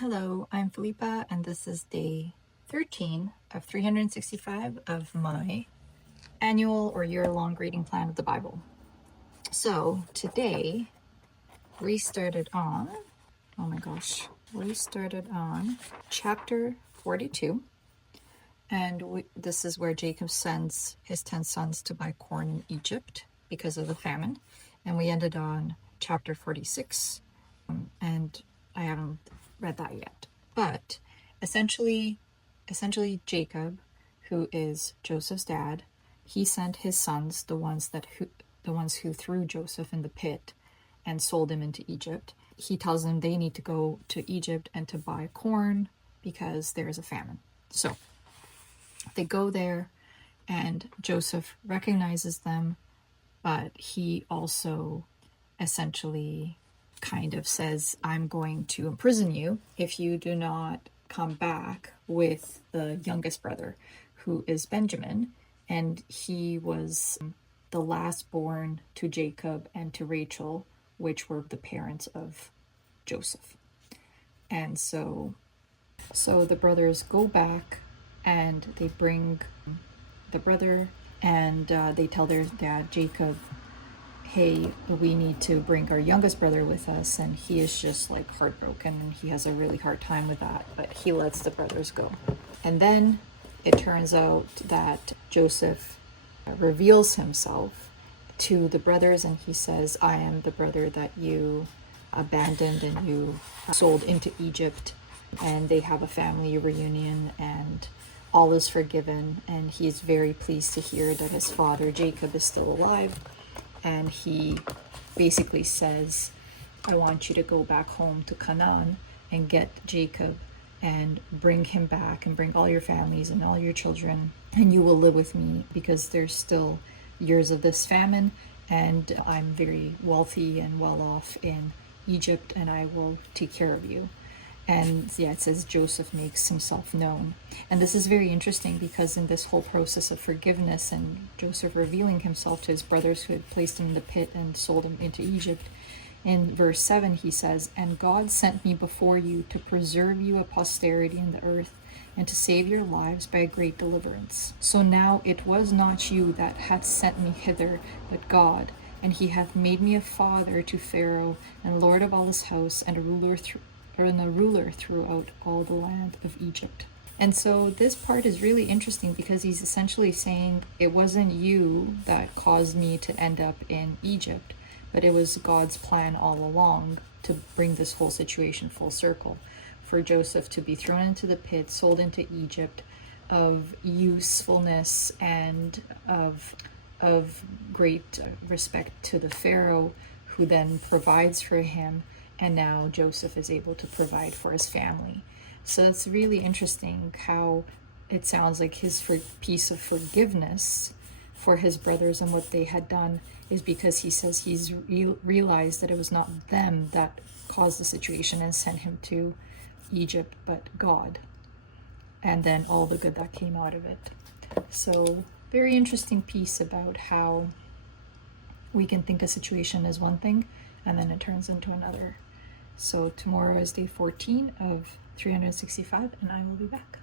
Hello, I'm Felipa, and this is day 13 of 365 of my annual or year-long reading plan of the Bible. So today we started on, chapter 42, and this is where Jacob sends his 10 sons to buy corn in Egypt because of the famine, and we ended on chapter 46, and I haven't read that yet. But essentially Jacob, who is Joseph's dad, he sent his sons, the ones who threw Joseph in the pit and sold him into Egypt. He tells them they need to go to Egypt and to buy corn because there is a famine. So they go there, and Joseph recognizes them, but he also essentially kind of says, I'm going to imprison you if you do not come back with the youngest brother, who is Benjamin, and he was the last born to Jacob and to Rachel, which were the parents of Joseph. And so the brothers go back and they bring the brother, and they tell their dad Jacob, hey, we need to bring our youngest brother with us, and he is just like heartbroken, and he has a really hard time with that, but he lets the brothers go. And then it turns out that Joseph reveals himself to the brothers, and he says, I am the brother that you abandoned and you sold into Egypt. And they have a family reunion, and all is forgiven, and he is very pleased to hear that his father Jacob is still alive. And he basically says, I want you to go back home to Canaan and get Jacob and bring him back and bring all your families and all your children, and you will live with me because there's still years of this famine, and I'm very wealthy and well off in Egypt, and I will take care of you. And yeah, it says Joseph makes himself known. And this is very interesting because in this whole process of forgiveness and Joseph revealing himself to his brothers who had placed him in the pit and sold him into Egypt, in verse 7 he says, and God sent me before you to preserve you a posterity in the earth and to save your lives by a great deliverance. So now it was not you that hath sent me hither, but God, and he hath made me a father to Pharaoh and lord of all his house and a ruler throughout all the land of Egypt. And so this part is really interesting because he's essentially saying it wasn't you that caused me to end up in Egypt, but it was God's plan all along to bring this whole situation full circle, for Joseph to be thrown into the pit, sold into Egypt, of usefulness and of great respect to the Pharaoh, who then provides for him. And now Joseph is able to provide for his family. So it's really interesting how it sounds like his piece of forgiveness for his brothers and what they had done is because he says he's realized that it was not them that caused the situation and sent him to Egypt, but God. And then all the good that came out of it. So very interesting piece about how we can think a situation is one thing and then it turns into another. So tomorrow is day 14 of 365, and I will be back.